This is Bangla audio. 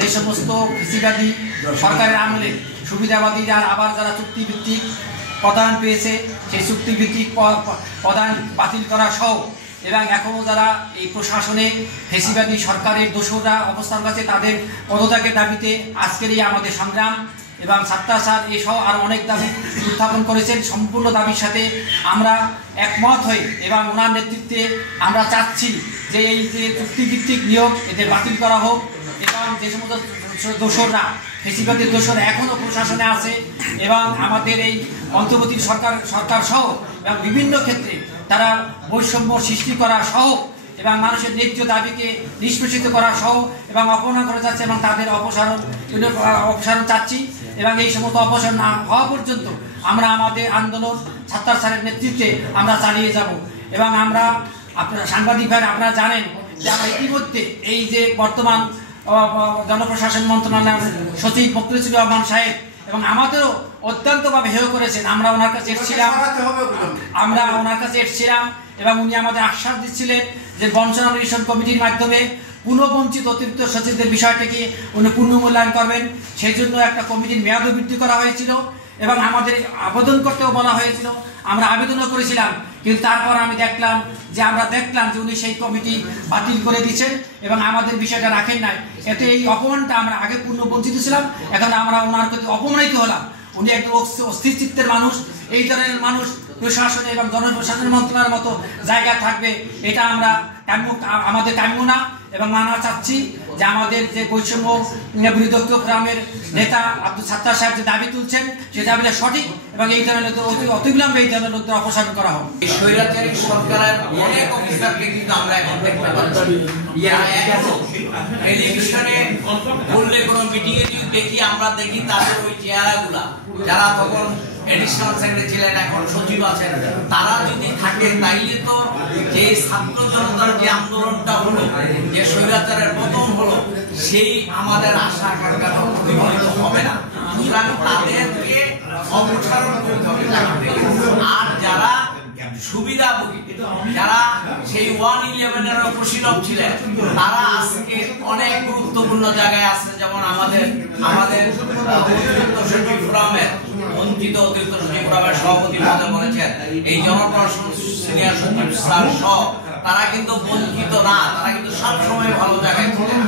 যে সমস্ত কৃষিবাদী সরকারের আমলে সুবিধাবাদী আবার যারা চুক্তিভিত্তিক প্রদান পেয়েছে সেই চুক্তিভিত্তিক প্রদান বাতিল করা সহ এবং এখনও যারা এই প্রশাসনে ফেসিবাদী সরকারের দোসররা অবস্থান করছে তাদের পদত্যাগের দাবিতে আজকের এই আমাদের সংগ্রাম এবং সাত্তার স্যার এসহ আরও অনেক দাবি উত্থাপন করেছেন। সম্পূর্ণ দাবির সাথে আমরা একমত হই এবং ওনার নেতৃত্বে আমরা চাচ্ছি যে এই যে চুক্তিভিত্তিক নিয়োগ এদের বাতিল করা হোক এবং যে সমস্ত দোসররা ফেসিবাদের দোসর এখনও প্রশাসনে আছে এবং আমাদের এই অন্তর্বর্তী সরকার সহ এবং বিভিন্ন ক্ষেত্রে তারা বৈষম্য সৃষ্টি করা সহ এবং মানুষের ন্যায্য দাবিকে নিষ্পেষিত করা সহ এবং অপমান করা যাচ্ছে এবং তাদের অপসারণ চাচ্ছি এবং এই সমস্ত অপসারণ না হওয়া পর্যন্ত আমরা আমাদের আন্দোলন সাত্তার স্যারের নেতৃত্বে আমরা চালিয়ে যাব। এবং আমরা আপনারা সাংবাদিক ভাই আপনারা জানেন যে আমরা ইতিমধ্যে এই যে বর্তমান জনপ্রশাসন মন্ত্রণালয়ের সচিব মুখলেছুর রহমান সাহেব এবং আমাদেরও অত্যন্তভাবে হেয় করেছেন। আমরা ওনার কাছে এসেছিলাম এবং উনি আমাদের আশ্বাস দিচ্ছিলেন যে বঞ্চনা নিরসন কমিটির মাধ্যমে পুনঃবঞ্চিত অতিরিক্ত সচিবদের বিষয়টিকে উনি পুনর্মূল্যায়ন করবেন। সেই জন্য একটা কমিটির মেয়াদও বৃদ্ধি করা হয়েছিল এবং আমাদের আবেদন করতেও বলা হয়েছিল, আমরা আবেদনও করেছিলাম। কিন্তু তারপর আমি দেখলাম যে উনি সেই কমিটি বাতিল করে দিচ্ছেন এবং আমাদের বিষয়টা রাখেন নাই। এতে এই অপমানটা আমরা আগে পুনর্বঞ্চিত ছিলাম, এখন আমরা ওনার প্রতি অপমানিত হলাম। উনি একজন অস্থির চিত্তের মানুষ, এই ধরনের মানুষ প্রশাসনে এবং জনপ্রশাসন মন্ত্রণালয়ের মতো জায়গা থাকবে এটা আমরা আমাদের কাম্য না। এবং আমরা চাচ্ছি যে আমাদের যে বৈষম্য বিরোধী ফোরামের নেতা আব্দুল সাত্তার সাহেব যে দাবি তুলছেন সেই দাবিটা সঠিক এবং এই ধরনের অতিবিলম্বে এই ধরনের লোকদের অপসারণ করা হবে। স্বৈরাচারী সরকারের অনেক অফিসারকে কিন্তু আমরা এখন দেখতে পাচ্ছি টেলিভিশনে বললে কোনো মিটিং এ দেখি আমরা দেখি তাদের ওই চেহারাগুলা যারা তখন এডিশনাল সেক্রেটারি ছিলেন এখন সচিব আছেন তারা যদি থাকে তাইলে তো যে ছাত্র জনতার যে আন্দোলনটা হলো যে স্বৈরাচারের পতন হলো সেই আমাদের আশা আকাঙ্ক্ষা প্রতিফলিত হবে না। সুতরাং তাদেরকে অপসারণ করতে হবে। আর যারা সুবিধাভোগী যারা সেই 111 এর প্রশিক্ষক ছিলেন তারা আজকে অনেক গুরুত্বপূর্ণ জায়গায় আছে। যেমন আমাদের অতিরিক্ত সচিব ফোরামের বঞ্চিত অতিরিক্ত সচিব ফোরামের সভাপতি মহোদয় বলেছেন এই জনপ্রশাসন সিনিয়র সচিব স্যার সহ তারা কিন্তু বঞ্চিত না, তারা কিন্তু সবসময় ভালো জায়গায় ছিলেন।